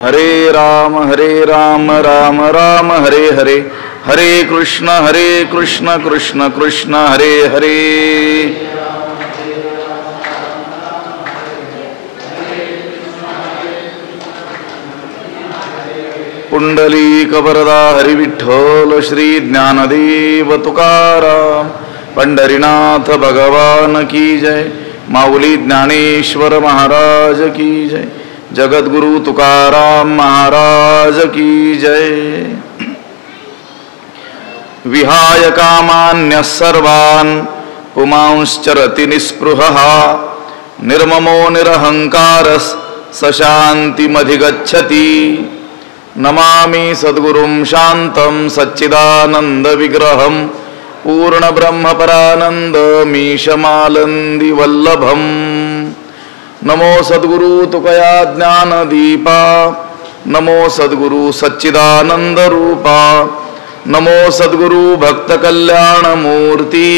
हरे राम राम राम हरे हरे, हरे कृष्ण कृष्ण कृष्ण हरे हरे। पुंडलिक वरदा हरी विठ्ठल श्री ज्ञानदेव तुकाराम, पंढरीनाथ भगवान की जय, माऊली ज्ञानेश्वर महाराज की जय, जगद्गुरु तुकाराम महाराज की जय। विहाय कामान्य सर्वान् पुमांश्चरति निस्पृहः, निर्ममो निरहंकारस् सशान्तिमधिगच्छति। नमामि सद्गुरुं शान्तं सच्चिदानंद विग्रहं, पूर्ण ब्रह्म परानंद मीशमालंदी वल्लभम। नमो सद्गुरु तुकया ज्ञान दीपा, नमो सद्गुरु सच्चिदानंद रूपा, नमो सद्गुरु भक्त कल्याण मूर्ति,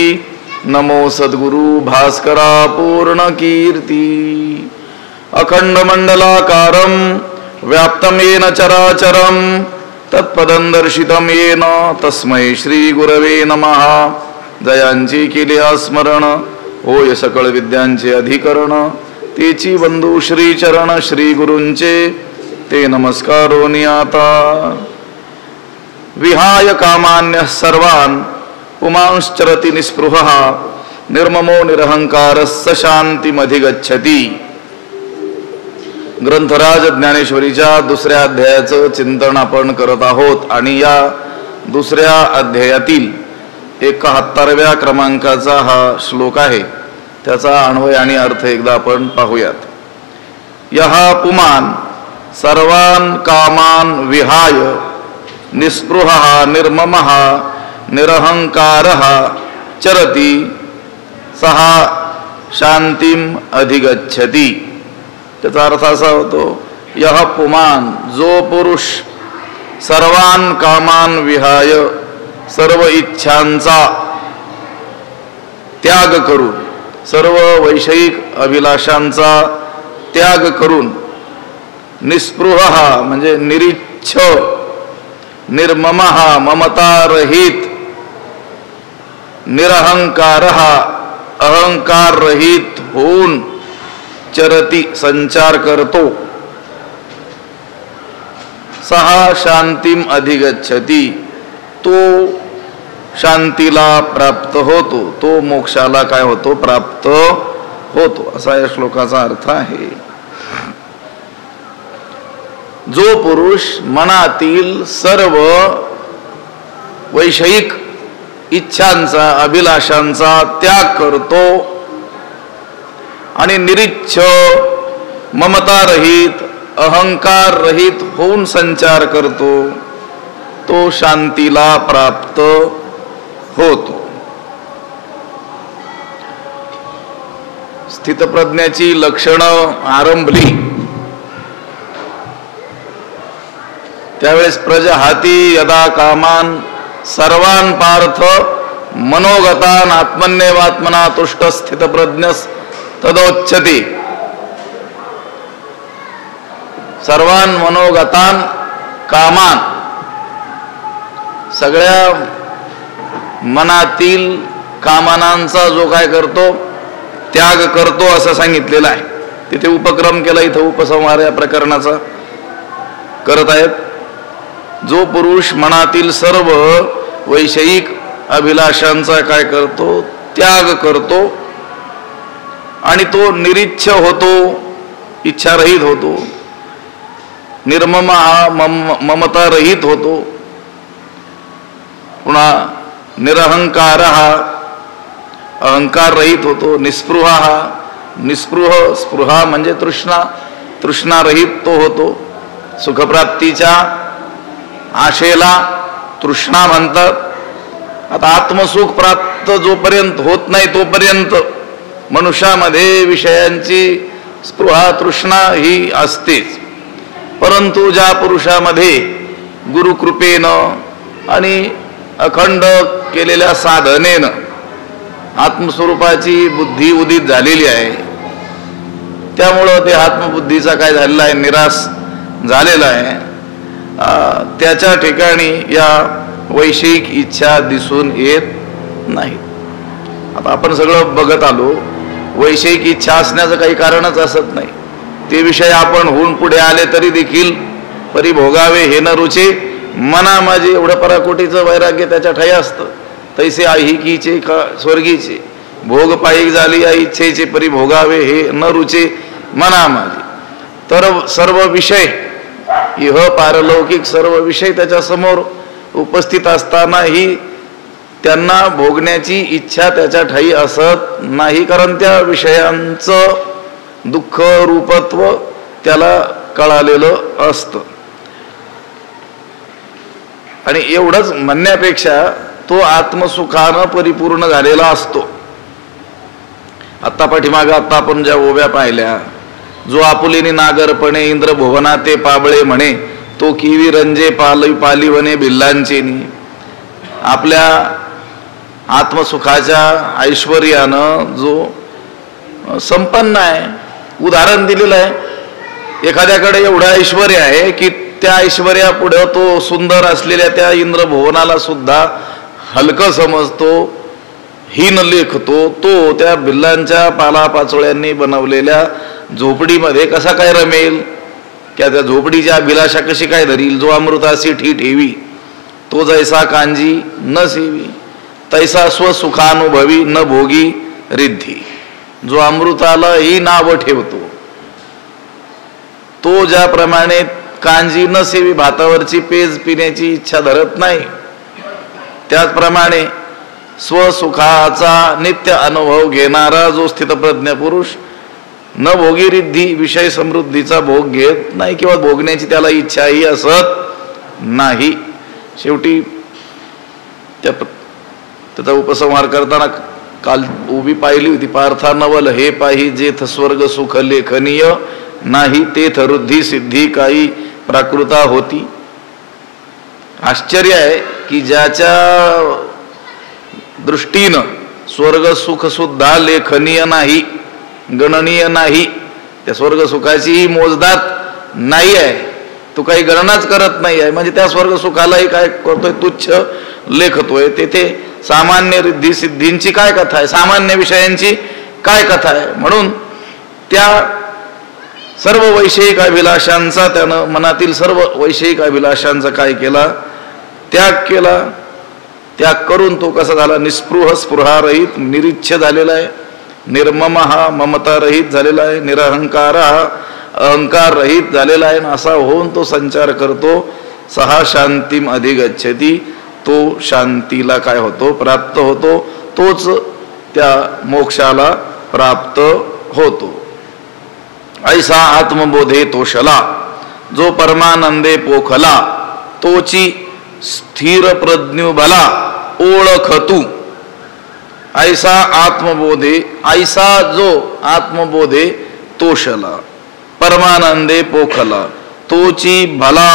नमो सद्गुरु भास्करा पूर्ण कीर्ति। अखंड मंडलाकारं व्याप्तं येन चराचरं, तत्पदं दर्शितं येन तस्मै श्री गुरवे नमः। जयांची केली स्मरण, होय सकळ विद्यांचे अधिकरण, तेची बंधू श्री चरण श्री गुरूंचे ते नमस्कारो नियाता। विहाय कामान्य सर्वान् पुमांश्चरति निस्पृहः, निर्ममो निरहंकारस्य शांतिमधिगच्छति। ग्रंथराज ज्ञानेश्वरीच्या दुसऱ्या अध्यायाचं चिंतन आपण करत आहोत आणि या दुसऱ्या अध्यायातील 71व्या क्रमांकाचा हा श्लोक आहे। त्याचा अन्वय आणि अर्थ एकदा आपण पाहूयात। यः पुमान् सर्वान् कामान् विहाय निस्पृहः निर्ममः निरहंकारः चरति सः शांतिम अधिगच्छति। त्याचा अर्थ असा होतो, यः पुमान् जो पुरुष सर्वान् कामान् विहाय सर्व इच्छांचा त्याग करून, सर्व वैषयिक अभिलाषांचा त्याग करून, निस्पृहः म्हणजे निरीच्छ, निर्ममः ममता रहित, निरहंकारः अहंकार रहित होऊन, चरती संचार करतो, सहा शांतिम अधिगच्छति तो शांतीला प्राप्त होतो, तो मोक्षाला काय होतो प्राप्त होतो, असा या श्लोकाचा अर्थ आहे। जो पुरुष मनातील सर्व वैषयिक इच्छांचा अभिलाषांचा त्याग करतो आणि निरीच्छ ममता रहित अहंकार रहित होऊन संचार करतो, तो शांतीला प्राप्त होतो। स्थितप्रज्ञाची लक्षणं आरंभली त्यावेळेस प्रजहाती यदा कामान सर्वान् पार्थ मनोगतान आत्मन्यवात्मना तुष्ट स्थितप्रज्ञस तदोच्यते। सर्वान् मनोगतान कामान, सगळ्या मनातील कामनांचा जो काय करतो त्याग करतो असं सांगितलेलं आहे। तिथे उपक्रम केला, इथं उपसंहार या प्रकरणाचा करत आहेत। जो पुरुष मनातील सर्व वैषयिक अभिलाषांचा काय करतो त्याग करतो आणि तो निरीच्छ होतो, इच्छारहित होतो, निर्मम ममता रहित होतो, पुन्हा निरहंकार अहंकार रहित होतो, निस्पृह स्पृहा म्हणजे तृष्णा रहित तो होतो। सुखप्राप्तीच्या आशेला तृष्णा म्हणतात। आता आत्मसुख प्राप्त जोपर्यंत होत नाही तोपर्यंत मनुष्यामध्ये विषयांची स्पृहा तृष्णा ही असतेच, परंतु ज्या पुरुषामध्ये गुरुकृपेनं आणि अखंड केलेल्या साधनेनं आत्मस्वरूपाची बुद्धी उदित झालेली आहे, त्यामुळं ते आत्मबुद्धीचा काय झालेला आहे निराश झालेला आहे त्याच्या ठिकाणी या वैषयिक इच्छा दिसून येत नाही. आता आपण सगळं बघत आलो, वैषयिक इच्छा असण्याचं काही कारणच असत नाही. ते विषय आपण होऊन पुढे आले तरी देखील परिभोगावे हे न रुचे मना माझे, एवढं पराकोटीचं वैराग्य त्याच्या ठाई असतं. तैसे ऐहिकीचे का स्वर्गीचे भोग पायी झाली या इच्छेचे परिभोगावे हे न रुचे मना माझे. तर सर्व विषय इह पारलौकिक सर्व विषय त्याच्या समोर उपस्थित असतानाही त्यांना भोगण्याची इच्छा त्याच्या ठाई असत नाही, कारण त्या विषयांचं दुःख रूपत्व त्याला कळालेलं असतं. आणि एवढंच म्हणण्यापेक्षा तो आत्मसुखानं परिपूर्ण झालेला असतो. आत्ता पाठीमागं आत्ता आपण ज्या ओव्या पाहिल्या, जो आपुलेनी नागरपणे इंद्र भुवना ते पाबळे म्हणे, तो किवी रंजे पालिवने भिल्लांचेनी. आपल्या आत्मसुखाच्या ऐश्वर्यानं जो संपन्न आहे, उदाहरण दिलेलं आहे. एखाद्याकडे एवढं ऐश्वर आहे की त्या ऐश्वर्यापुढं तो सुंदर असलेल्या त्या इंद्रभुवनाला सुद्धा हलकं समजतो, हीन लेखतो. तो त्या भिल्लांच्या पालापाचोळ्यांनी बनवलेल्या झोपडीमध्ये कसा काय रमेल, त्या झोपडीच्या अभिलाषा कशी काय धरील. जो अमृतासी ठी ठेवी तो जैसा कांजी न सेवी, तैसा स्वसुखानुभवी न भोगी रिद्धी. जो अमृताला ही नाव ठेवतो तो ज्याप्रमाणे कांजी न सेवी, भातावरची पेज पिण्याची इच्छा धरत नाही, त्याचप्रमाणे स्वसुखाचा नित्य अनुभव घेणारा जो स्थितप्रज्ञ पुरुष न भोगी रिद्धी, विषय समृद्धीचा भोग घेत नाही किंवा भोगण्याची त्याला इच्छाही असत नाही. शेवटी त्याचा उपसंहार करताना काल उभी पाहिली होती, पार्था नवल हे पाही जेथ स्वर्ग सुख लेखनीय नाही, तेथ रुद्धी सिद्धी काही प्राकृता होती. आश्चर्य आहे की ज्याच्या दृष्टीनं स्वर्ग सुख सुद्धा लेखनीय नाही, गणनीय नाही, त्या स्वर्ग सुखाची मोजदात नाही आहे, तो काही गणनाच करत नाही आहे, म्हणजे त्या स्वर्ग सुखालाही काय करतोय, तुच्छ लेखतोय. तेथे सामान्य रिद्धी सिद्धींची काय कथा आहे, सामान्य विषयांची काय कथा आहे. म्हणून त्या सर्व वैषयिक अभिलाषांचा त्यानं मनातील सर्व वैषयिक अभिलाषांचा काय केला, त्याग केला. त्याग करून तो कसा झाला, निस्पृह स्पृहारहित निरीच्छ झालेला आहे, निर्मम हा ममता रहित झालेला आहे, निरहंकार हा अहंकार रहित झालेला आहे. असा होऊन तो संचार करतो. सहा शांतीम अधिगच्छती, तो शांतीला काय होतो, प्राप्त होतो. तोच त्या मोक्षाला प्राप्त होतो. ऐसा आत्मबोधे तोषला, जो परमानंदे पोखला, तोची स्थिर प्रज्ञू भला ओळखतू. ऐसा आत्मबोधे, ऐसा जो आत्मबोधे तोषला, परमानंदे पोखला, तोची भला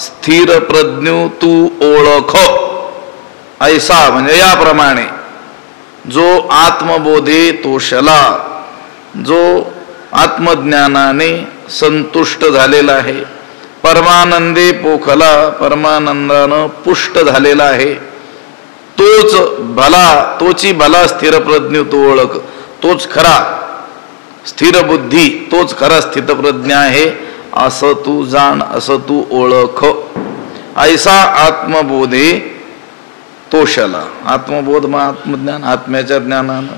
स्थिर प्रज्ञू तू ओळख. ऐसा म्हणजे याप्रमाणे, जो आत्मबोधे तोषला, जो आत्मज्ञानाने संतुष्ट झालेला आहे, परमानंदे पोखला, परमानंदानं पुष्ट झालेला आहे, तोच भला, तोची भला स्थिर प्रज्ञ तो ओळख. तोच खरा स्थिर बुद्धी, तोच खरा स्थितप्रज्ञ आहे असं तू जाण, असं तू ओळख. ऐसा आत्मबोधे तोषला. आत्मबोध मग आत्मज्ञान, आत्म्याच्या ज्ञानानं.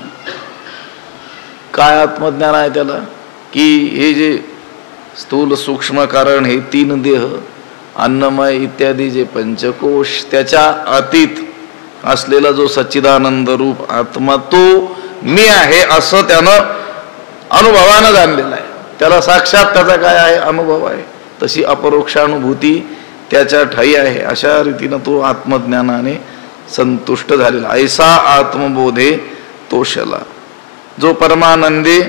काय आत्मज्ञान आहे त्याला, की हे जे स्थूल सूक्ष्म कारण, हे तीन देह, अन्नमय इत्यादी जे पंचकोश, त्याच्या अतीत असलेला जो सच्चिदानंद रूप आत्मा, तो मी आहे असं त्यानं अनुभवानं जाणलेला आहे. त्याला साक्षात त्याचा काय आहे, अनुभव आहे. तशी अपरोक्षानुभूती त्याच्या ठाई आहे. अशा रीतीनं तो आत्मज्ञानाने संतुष्ट झालेला. ऐसा आत्मबोधे तोषला, जो परमानंदे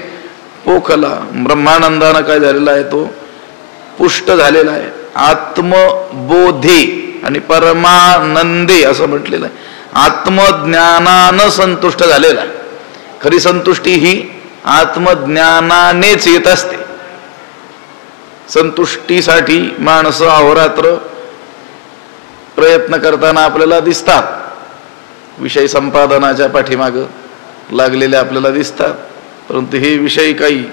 पोखला, ब्रह्मानंदानं काय झालेला आहे, तो पुष्ट झालेला आहे. आत्मबोधे आणि परमानंदे असं म्हटलेलं आहे. आत्मज्ञानानं संतुष्ट झालेला आहे. खरी संतुष्टी ही आत्मज्ञानानेच येत असते. संतुष्टीसाठी माणसं अहोरात्र प्रयत्न करताना आपल्याला दिसतात, विषय संपादनाच्या पाठीमागं लागलेले आपल्याला दिसतात, परंतु हे विषय काही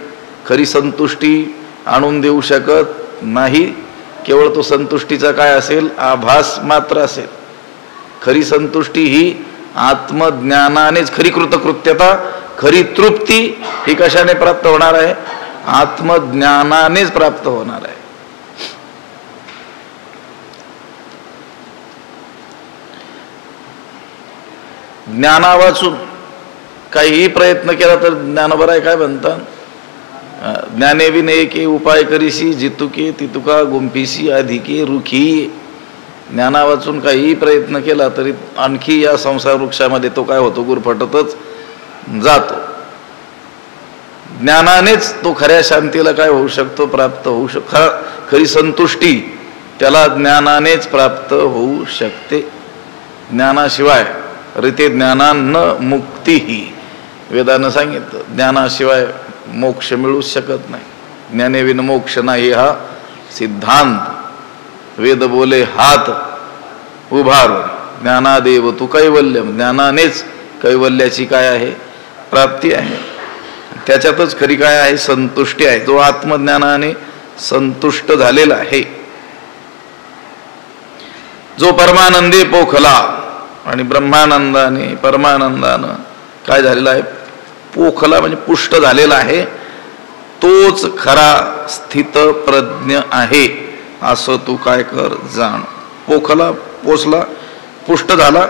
खरी संतुष्टी आणून देऊ शकत नाही. केवळ तो संतुष्टीचा काय असेल, आभास मात्र असेल. खरी संतुष्टी ही आत्मज्ञानानेच, खरी कृतकृत्यता, खरी तृप्ती ही कशाने प्राप्त होणार आहे? आत्मज्ञानानेच प्राप्त होणार आहे. ज्ञानावाचून काहीही प्रयत्न केला तर ज्ञानोबराय काय म्हणतात, ज्ञाने विनयके उपाय करीशी जितुके तितुका गुंफीशी अधिके रुखी. ज्ञाना वाचून काहीही प्रयत्न केला तरी आणखी या संसार वृक्षामध्ये तो काय होतो, गुरफटतच जातो. ज्ञानानेच तो खऱ्या शांतीला काय होऊ शकतो, प्राप्त होऊ शकतो. खरी संतुष्टी त्याला ज्ञानानेच प्राप्त होऊ शकते. ज्ञानाशिवाय रीते ज्ञानान्न मुक्तीही, वेदानं सांगितलं, ज्ञानाशिवाय मोक्ष मिळू शकत नाही. ज्ञानेविन मोक्ष नाही हा सिद्धांत. वेद बोले हात उभारून, ज्ञानादेव तू कैवल्यम, ज्ञानानेच कैवल्याची काय आहे, प्राप्ती आहे. त्याच्यातच खरी काय आहे, संतुष्टी आहे. जो आत्मज्ञानाने संतुष्ट झालेला आहे, जो परमानंदे पोखला, आणि ब्रह्मानंदाने परमानंदानं काय झालेला आहे, पोखला म्हणजे पुष्ट झालेला आहे, तोच खरा स्थित प्रज्ञ आहे असं तू काय कर जाण. पोखला, पोचला, पुष्ट झाला,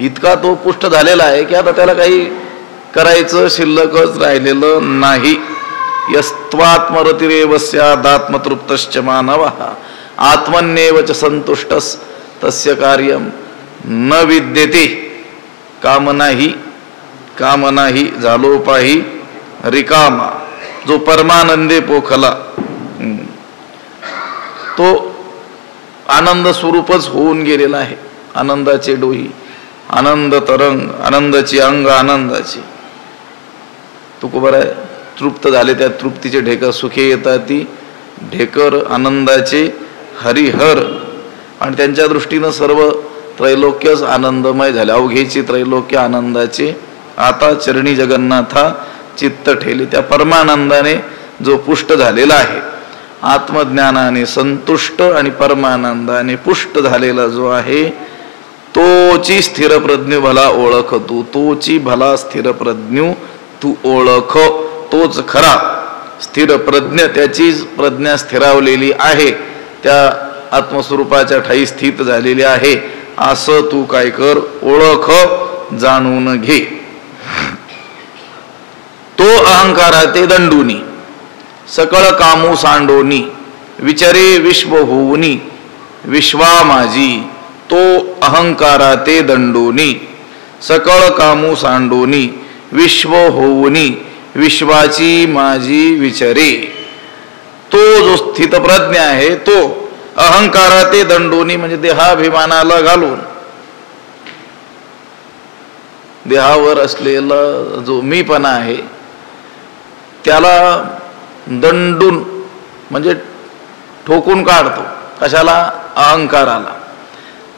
इतका तो पुष्ट झालेला आहे की आता त्याला काही करायचं शिल्लकच राहिलेलं नाही. यस्त्वात्मरतिरेव स्यादात्मतृप्तश्च मानवः आत्मन्येव च संतुष्टस् तस्य कार्यम न विद्यते. कामनाही झालो पाही रिकामा. जो परमानंदे पोखला तो आनंद स्वरूपच होऊन गेलेला आहे. आनंदाचे डोही, आनंद तरंग, आनंदाची अंग आनंदाची. तुकोबर आहे, तृप्त झाले त्या तृप्तीचे ढेकर, सुखे येतात ती ढेकर आनंदाचे हरिहर. आणि त्यांच्या दृष्टीनं सर्व त्रैलोक्यच आनंदमय झाले. अवघेची त्रैलोक्य आनंदाचे आता चरणी जगन्नाथा चित्त ठेले. त्या परमानंदाने जो पुष्ट झालेला आहे, आत्मज्ञानाने संतुष्ट आणि परमानंदाने पुष्ट झालेला जो आहे, तोची स्थिर प्रज्ञ भला ओळख तू. तोची भला स्थिर प्रज्ञ तू ओळख. तोच खरा स्थिर प्रज्ञ, त्याचीच प्रज्ञा स्थिरावलेली आहे, त्या आत्मस्वरूपाच्या ठाई स्थित झालेली आहे असं तू काय कर, ओळख, जाणून घे. तो अहंकाराते दंडुनी सकळ कामू सांडोनी विचारे विश्व होऊनी विश्वा माझी. तो अहंकाराते दंडोनी सकळ कामू सांडोनी विश्व होऊनी विश्वाची माझी विचारे. तो जो स्थितप्रज्ञ आहे तो अहंकाराते दंडोनी म्हणजे देहाभिमानाला घालून, देहावर असलेला जो मीपणा आहे त्याला दंडून म्हणजे ठोकून काढतो. कशाला? अहंकाराला.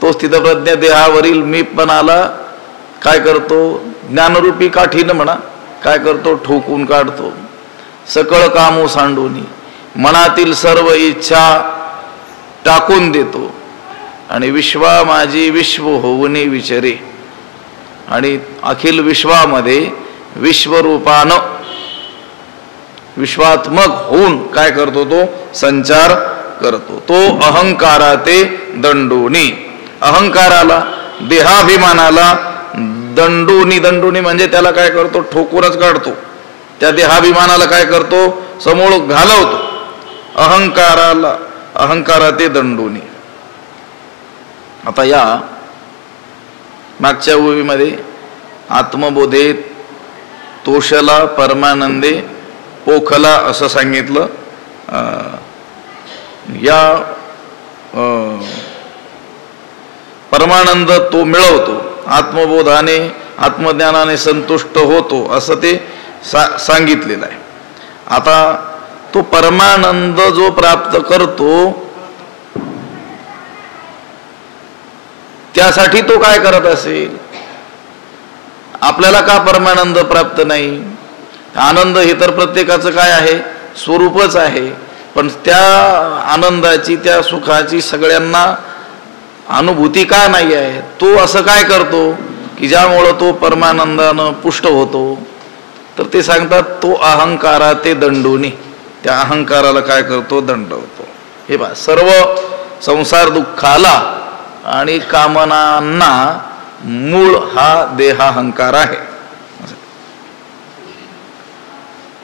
तो स्थितप्रज्ञ देहावरील मीपणाला काय करतो, ज्ञानरूपी काठीनं म्हणा काय करतो, ठोकून काढतो. सकळ कामू सांडोनी मनातील सर्व इच्छा टाकून देतो. आणि विश्वा माझी विश्व होऊनी विचारे. आणि अखिल विश्वामध्ये विश्वरूपानं विश्वात्मक होऊन काय करतो, तो संचार करतो. तो अहंकाराते दंडोनी, अहंकाराला देहाभिमानाला दंडोनी. दंडोनी म्हणजे त्याला काय करतो, ठोकूनच काढतो. त्या देहाभिमानाला काय करतो, समोर घालवतो. अहंकाराला अहंकाराते दंडोनी. आता या मागच्या ओळीमध्ये आत्मबोधे तोषला परमानंदे पोखला असं सांगितलं. या परमानंद तो मिळवतो, आत्मबोधाने आत्मज्ञानाने संतुष्ट होतो असं ते सांगितलेलं आहे. आता तो परमानंद जो प्राप्त करतो त्यासाठी तो काय करत असेल? आपल्याला का परमानंद प्राप्त नाही? आनंद हे तर प्रत्येकाचं काय आहे? स्वरूपच आहे. पण त्या आनंदाची, त्या सुखाची सगळ्यांना अनुभूती का नाही आहे? तो असं काय करतो की ज्यामुळं तो परमानंदानं पुष्ट होतो? तर ते सांगतात तो अहंकारा ते दंडोनी, त्या अहंकाराला काय करतो? दंडवतो. हे बा, सर्व संसार दुःखाला आणि कामनांना मूळ हा देहाहंकार आहे.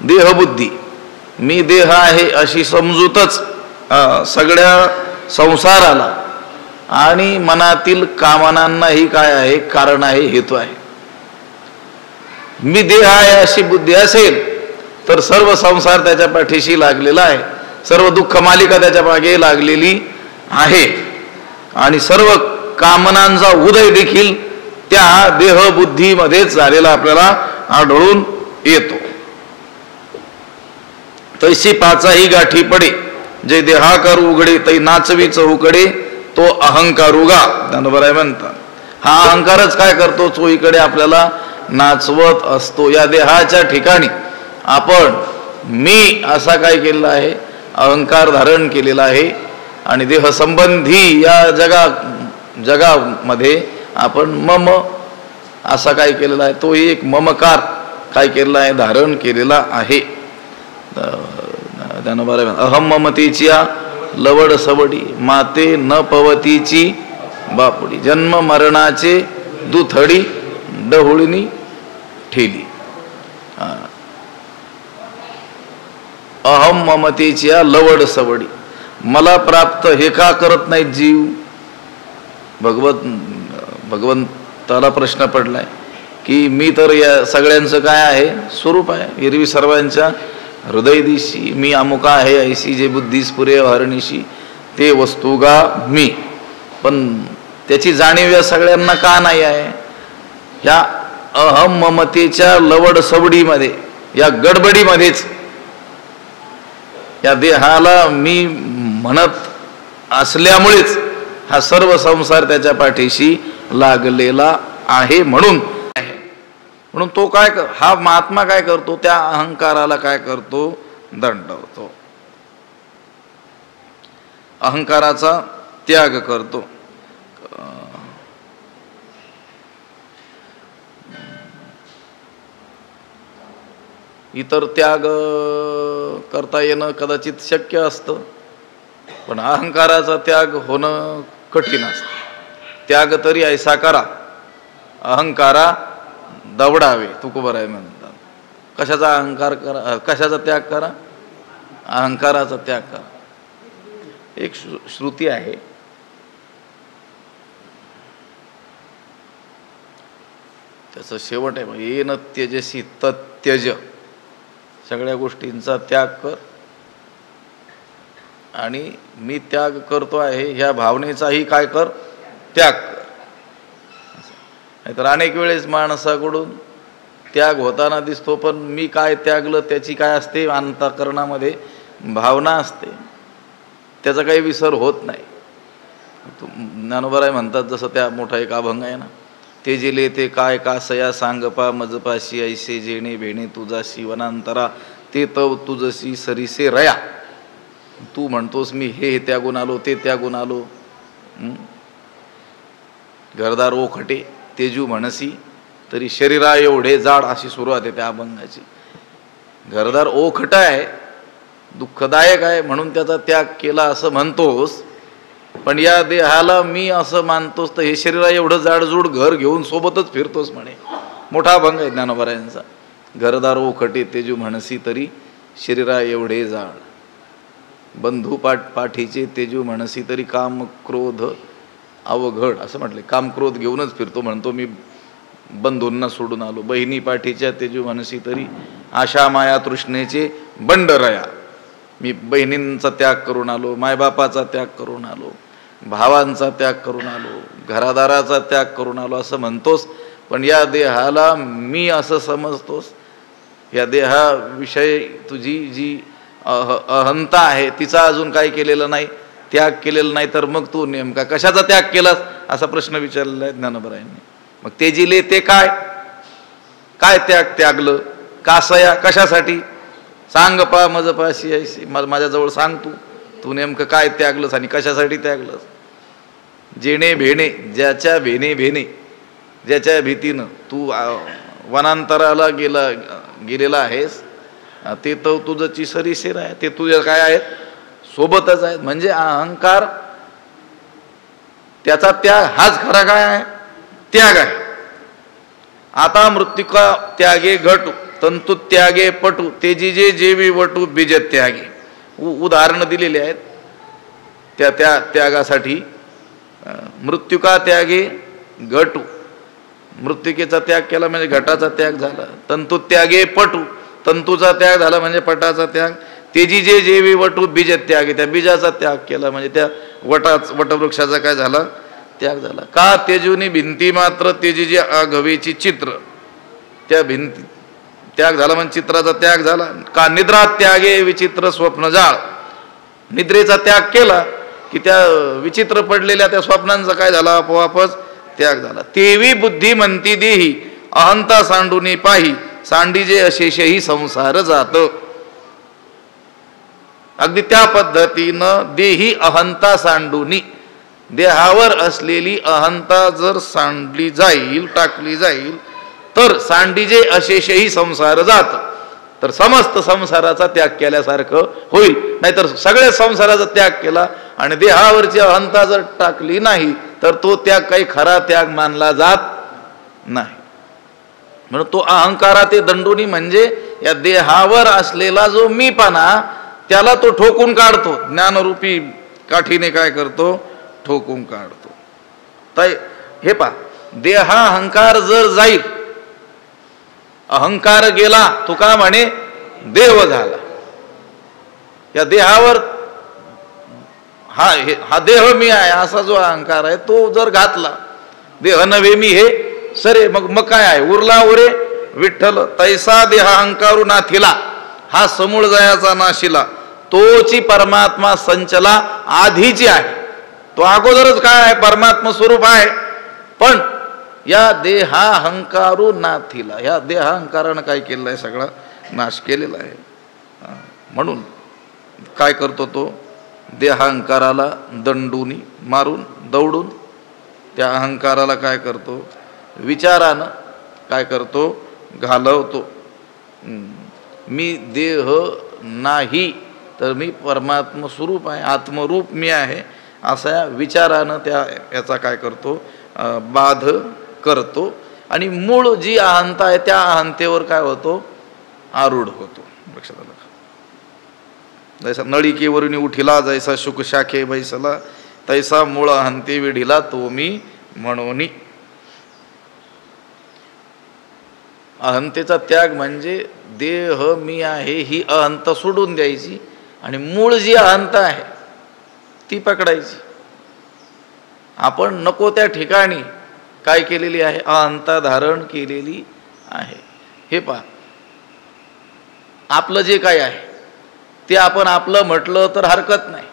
देहबुद्धी, मी देह आहे अशी समजूतच सगळ्या संसाराला आणि मनातील कामनांनाही काय आहे? कारण आहे, हेतू आहे. मी देह आहे अशी बुद्धी असेल तर सर्व संसार त्याच्या पाठीशी लागलेला आहे, सर्व दुःख मालिका त्याच्या मागे लागलेली आहे आणि सर्व कामनांचा उदय देखील त्या देहबुद्धीमध्येच झालेला आपल्याला आढळून येतो. तैसी पाचाही गाठी पडे, जे देहाकार उघडे तै नाचवी चहूकडे, तो अहंकार उगा. ज्ञानोबा म्हणतात हा अहंकारच काय करतो? चोहीकडे आपल्याला नाचवत असतो. या देहाच्या ठिकाणी आपण मी असा काय केलेला आहे? अहंकार धारण केलेला आहे. आणि देह संबंधी या जगामध्ये आपण मम असा काय केलेला आहे? तो एक ममकार काय केलेला आहे? धारण केलेला आहे. अहम ममतेची लवड सवडी, माते न पवतीची बापुडी, जन्म मरणाचे दुथडी, डहुळणी ठेली. अहम ममतेची लवड सवडी, मला प्राप्त हे का करत नाही जीव? भगवंताला प्रश्न पडलाय की मी तर या सगळ्यांचं काय आहे? स्वरूप आहे. एरवी सर्वांच्या हृदय दिशी मी अमुका आहे ऐशी, जे बुद्धीस पुरे हरणीशी, ते वस्तुगा मी. पण त्याची जाणीव या सगळ्यांना का नाही आहे? या अहम ममतेच्या लवड सवडीमध्ये, या गडबडीमध्येच या देहाला मी म्हणत असल्यामुळेच हा सर्व संसार त्याच्या पाठीशी लागलेला आहे. म्हणून तो काय हा महात्मा काय करतो? त्या अहंकाराला काय करतो? दंडवतो. अहंकाराचा त्याग करतो. इतर त्याग करता येणं कदाचित शक्य असतं, पण अहंकाराचा त्याग होणं कठीण असतं. त्याग तरी ऐसा करा, अहंकारा दवडावे, तुकोबराय म्हणतात. कशाचा अहंकार करा? कशाचा त्याग करा? अहंकाराचा त्याग करा. एक श्रुती आहे, त्याचा शेवट आहे, येन त्यजसी तत्यज, सगळ्या गोष्टींचा त्याग कर आणि मी त्याग करतो आहे ह्या भावनेचाही काय कर? त्याग कर. नाहीतर अनेक वेळेस माणसाकडून त्याग होताना दिसतो, पण मी काय त्यागलं त्याची काय असते? अंतःकरणामध्ये भावना असते, त्याचा काही विसर होत नाही. ज्ञानोबा म्हणतात जसं त्या मोठा एक अभंग आहे ना, ते जिले ते काय कासया सांगपा मजपाशी, ऐसे जेणे भेणे तुझाशी वनांतरा, ते तव तुझशी सरीसे रया. तू म्हणतोस मी हे त्यागून आलो, ते त्यागून आलो. घरदार ओखटे तेजू म्हणसी, तरी शरीरा एवढे जाड, अशी सुरुवात आहे त्या अभंगाची. घरदार ओखट आहे, दुःखदायक आहे, म्हणून त्याचा त्याग केला असं म्हणतोस, पण या देहाला मी असं मानतोस तर हे शरीरा एवढं जाडजूड घर घेऊन सोबतच फिरतोस म्हणे. मोठा अभंग आहे ज्ञानोबरायांचा. घरदार ओखटे तेजू म्हणसी, तरी शरीरा एवढे जाड, बंधू पाठीचे तेजू म्हणसी, तरी काम क्रोध अवघड, असं म्हटले. काम क्रोध घेऊनच फिरतो, म्हणतो मी बंधूंना सोडून आलो. बहिणी पाठीच्या तेजू म्हणसी, तरी आशा माया तृष्णेचे बंडरया, मी बहिणींचा त्याग करून आलो, मायबापाचा त्याग करून आलो, भावांचा त्याग करून आलो, घरादाराचा त्याग करून आलो असं म्हणतोस, पण या देहाला मी असं समजतोस. या देहाविषयी तुझी जी अहंता आहे तिचा अजून काय केलेलं नाही, त्याग केलेला नाही, तर मग तू नेमका कशाचा त्याग केलास असा प्रश्न विचारलेला आहे ज्ञानोबरायांनी. मग तेजिले ते काय काय त्यागलं कासया कशासाठी सांग पा मज पाशी ऐशी माझ्याजवळ सांग तू नेमकं काय त्यागलंस आणि कशासाठी त्यागलंस. जेणे भेणे ज्याच्या भेणे ज्याच्या भीतीनं तू वनांतराला गेलेला आहेस ते तर तुझं चिसरीशीर आहे, ते तुझ्या काय आहेत सोबतच आहेत. म्हणजे अहंकार त्याचा त्याग हाच खरा काय आहे त्याग आहे. आता मृत्युका त्यागे घटू तंतु त्यागे पटू तेजी जे जेवी वटू बीज त्यागे. उदाहरणं दिलेली आहेत त्या त्यागासाठी. मृत्युका त्यागे घटू मृत्युकेचा त्याग केला म्हणजे घटाचा त्याग झाला. तंतु त्यागे पटू तंतूचा त्याग झाला म्हणजे पटाचा त्याग. तेजी जे जेवी वटू बीज त्यागे त्या बीजाचा त्याग केला म्हणजे त्या वटवृक्षाचा काय झाला त्याग झाला. का तेजुनी भिंती मात्र तेजी जे आघवेची चित्र त्या भिंती त्याग झाला म्हणजे चित्राचा त्याग झाला. का निद्रा त्यागे विचित्र स्वप्न जाळ निद्रेचा त्याग केला की त्या विचित्र पडलेल्या त्या स्वप्नांचा काय झाला आपोआपच त्याग झाला. तेवी बुद्धी म्हणती देही अहंता सांडूनी पाही सांडी जे अशेषही संसार जात. अगदी त्या पद्धतीनं देही अहंता सांडूनी देहावर असलेली अहंता जर सांडली जाईल टाकली जाईल तर सांडीजे अशेषही संसार जात. तर समस्त संसाराचा त्याग केल्यासारखं होईल. नाहीतर सगळ्या संसाराचा त्याग केला आणि देहावरची अहंता जर टाकली नाही तर तो त्याग काही खरा त्याग मानला जात नाही. म्हणून तो अहंकारा ते दंडुनी म्हणजे या देहावर असलेला जो मीपणा त्याला तो ठोकून काढतो. ज्ञानरूपी काठीने काय करतो ठोकून काढतो. तर हे पा देहा अहंकार जर जाईल अहंकार गेला तुका म्हणे देव झाला. या देहावर हा देह मी आहे असा जो अहंकार आहे तो जर घातला देह नव्हे मी हे सरे मग काय आहे उरला उरे विठ्ठल तैसा देहा अहंकारू नाथिला हा समूळ जयाचा नाशिला तोची परमात्मा संचला आधीची आहे. तो अगोदरच काय आहे परमात्मा स्वरूप आहे. पण या देहा अहंकारू नाथिला या देहाहंकारानं काय केलेलं आहे सगळा नाश केलेला आहे. म्हणून काय करतो तो देहाहंकाराला दंडूनी मारून दौडून त्या अहंकाराला काय करतो विचारानं काय करतो घालवतो. मी देह नाही तर मी परमात्मा स्वरूप आहे आत्मरूप मी आहे असा विचारानं याचा काय करतो बाध करतो. आणि मूळ जी अहंता आहे त्या अहंतेवर काय होतो आरूढ होतो. लक्षात आलं. जैसा नळिकेवरून उठिला जैसा शुक शाखे बैसला तैसा मूळ अहंते विढिला तो मी म्हणून. अहंतेचा त्याग म्हणजे देह मी आहे ही अहंता सोडून द्यायची आणि मूळ जी अहंता आहे ती पकडायची. आपण नको त्या ठिकाणी काय केलेली आहे अहंता धारण केलेली आहे. हे पहा आपलं जे काय आहे ते आपण आपलं म्हटलं तर हरकत नाही.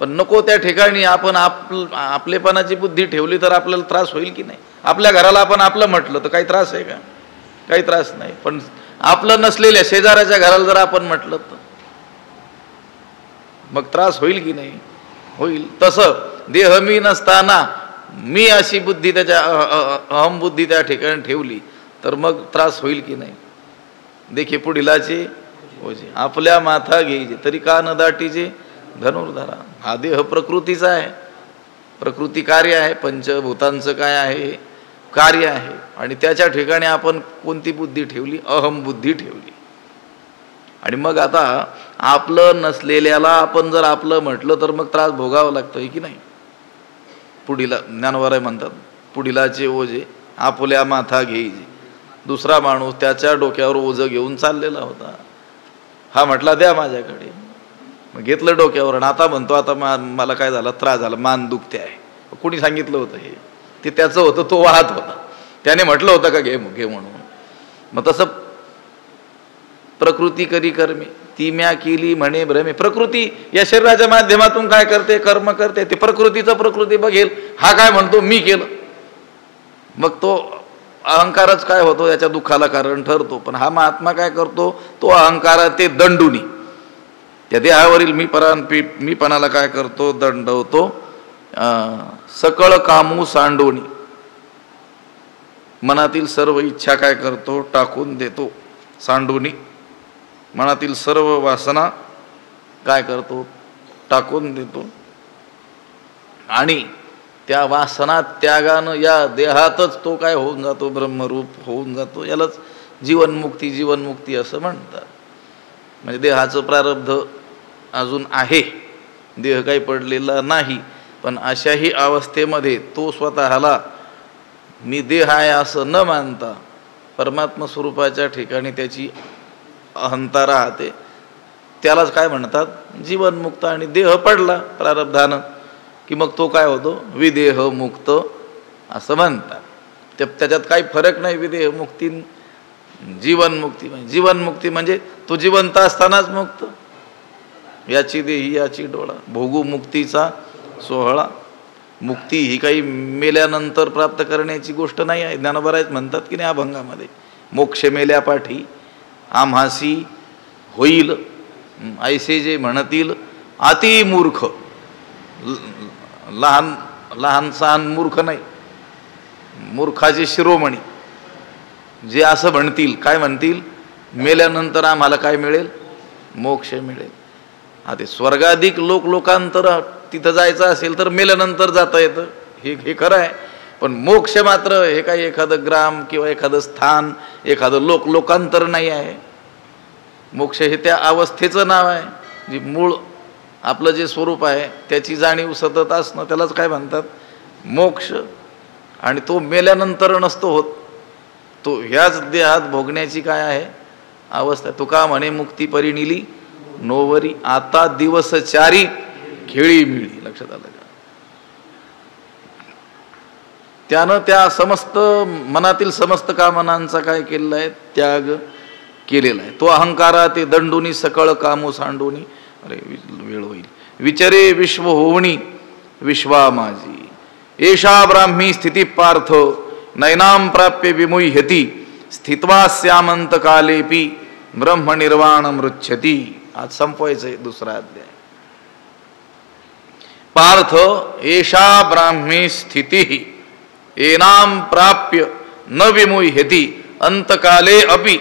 पण नको त्या ठिकाणी आपण आपलेपणाची बुद्धी ठेवली तर आपल्याला त्रास होईल की नाही. आपल्या घराला आपण आपलं म्हटलं तर काही त्रास आहे का काही त्रास नाही. पण आपलं नसलेल्या शेजाऱ्याच्या घराला जर आपण म्हटलं तर मग त्रास होईल की नाही होईल. तसं देह मी नसताना मी अशी बुद्धी त्याच्या अहम बुद्धी त्या ठिकाणी ठेवली तर मग त्रास होईल की नाही. देखी पुढिलाचे ओझे आपल्या माथा घ्यायचे तरी का न दाटीचे धनुर्धरा. हा देह प्रकृतीचा आहे प्रकृती कार्य आहे पंचभूतांचं काय आहे कार्य आहे आणि त्याच्या ठिकाणी आपण कोणती बुद्धी ठेवली अहम बुद्धी ठेवली. आणि मग आता आपलं नसलेल्याला आपण जर आपलं म्हटलं तर मग त्रास भोगावा लागतोय की नाही. पुढीला ज्ञानवराय म्हणतात पुढीलाचे ओझे आपल्या माथा घ्यायचे. दुसरा माणूस त्याच्या डोक्यावर ओझं घेऊन चाललेला होता. हा म्हटला द्या माझ्याकडे मग घेतलं डोक्यावर आणि आता म्हणतो आता मला काय झालं त्रास झाला मान दुखते आहे. कोणी सांगितलं होतं हे ते त्याचं होतं तो वाहत होता त्याने म्हटलं होतं का घे घे म्हणून. मग तसं प्रकृती करी कर्मी ती म्या केली म्हणे भ्रमे. प्रकृती या शरीराच्या माध्यमातून काय करते, कर्म करते, ते प्रकृतीचं प्रकृती बघेल. हा काय म्हणतो मी केलं, मग तो अहंकारच काय होतो, याच्या दुःखाला कारण ठरतो. पण हा महात्मा काय करतो, तो अहंकार ते दंडुनी त्या देहावरील मीपणाला काय करतो, दंडवतो. सकळ कामू सांडोनी, मनातील सर्व इच्छा काय करतो, टाकून देतो. सांडोनी मनातील सर्व वासना काय करतो, टाकून देतो. आणि त्या वासना त्यागानं या देहातच तो काय होऊन जातो, ब्रह्मरूप होऊन जातो. यालाच जीवनमुक्ती असं म्हणतात. म्हणजे देहाचं प्रारब्ध अजून आहे, देह काही पडलेला नाही, पण अशाही अवस्थेमध्ये तो स्वतःला मी देह आहे असं न मानता परमात्मा स्वरूपाच्या ठिकाणी त्याची अहंता राहते. त्यालाच काय म्हणतात, जीवनमुक्त. आणि देह पडला प्रारब्धानं की मग तो काय होतो, विदेह मुक्त असं म्हणतात. त्याच्यात काही फरक नाही. विदेह मुक्ती जीवनमुक्ती. जीवनमुक्ती म्हणजे तो जिवंत असतानाच मुक्त. याची देही याची डोळा, भोगू मुक्तीचा सोहळा. मुक्ती ही काही मेल्यानंतर प्राप्त करण्याची गोष्ट नाही आहे. ज्ञानोबरायच म्हणतात की नाही अभंगामध्ये, मोक्ष मेल्यापाठी आम्हासी होईल ऐसे जे म्हणतील अति मूर्ख. लहान सहान मूर्ख नाही, मूर्खाचे शिरोमणी जे असं म्हणतील. काय म्हणतील, मेल्यानंतर आम्हाला काय मिळेल, मोक्ष मिळेल. ते स्वर्गाधिक लोकांतर तिथं जायचं असेल तर मेल्यानंतर जाता येतं, हे खरं आहे. पण मोक्ष मात्र हे काही एखादं ग्राम किंवा एखादं स्थान, एखादं लोकांतर नाही आहे. मोक्ष हे त्या अवस्थेचं नाव आहे, जी मूळ आपलं जे स्वरूप आहे त्याची जाणीव सतत असणं, त्यालाच काय म्हणतात, मोक्ष. आणि तो मेल्यानंतर नसतो होत, तो ह्याच देहात भोगण्याची काय आहे अवस्था. तुका म्हणे मुक्ती परिणिली नोवरी, आता दिवस चारी खेळी मिळी. लक्षात आलं का? त्यानं त्या समस्त मनातील समस्त कामनांचा काय केलेला आहे, त्याग केलेला आहे. तो अहंकारा ते दंडुनी सकळ कामू सांडुनी. अरे वेळ होईल. विचरे विश्व होवणी विश्वा माझी, एषा ब्राह्मी स्थिती पार्थ नैनाम प्राप्य विमुह्यती, स्थित्वा स्यामंत कालेपी ब्रह्मनिर्वाण मृच्छती. आज संपवायचंय दुसरा अध्याय. पार्थ एषा ब्राह्मी स्थिती एनाम प्राप्य न विमुह्यती, अंतकाले अपि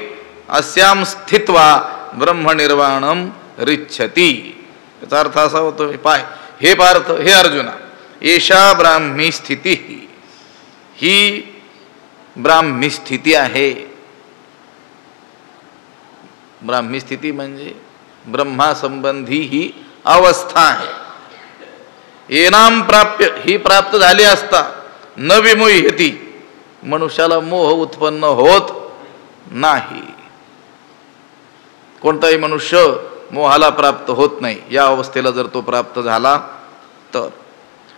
अस्याम स्थित्वा ब्रह्मनिर्वाणम रिच्छती. याचा अर्थ असा होतो, पाय हे पार्थ, हे अर्जुना, एषा ब्राह्मी स्थिती, ही ब्राह्मी स्थिती आहे. ब्राह्मी स्थिती म्हणजे ब्रह्मासंबंधी ही अवस्था आहे. एनाम प्राप्य, ही प्राप्त झाली असता न विमुह्यती, मनुष्याला मोह उत्पन्न होत नाही. कोणताही मनुष्य मोहाला प्राप्त होत नाही. या अवस्थेला जर तो प्राप्त झाला तर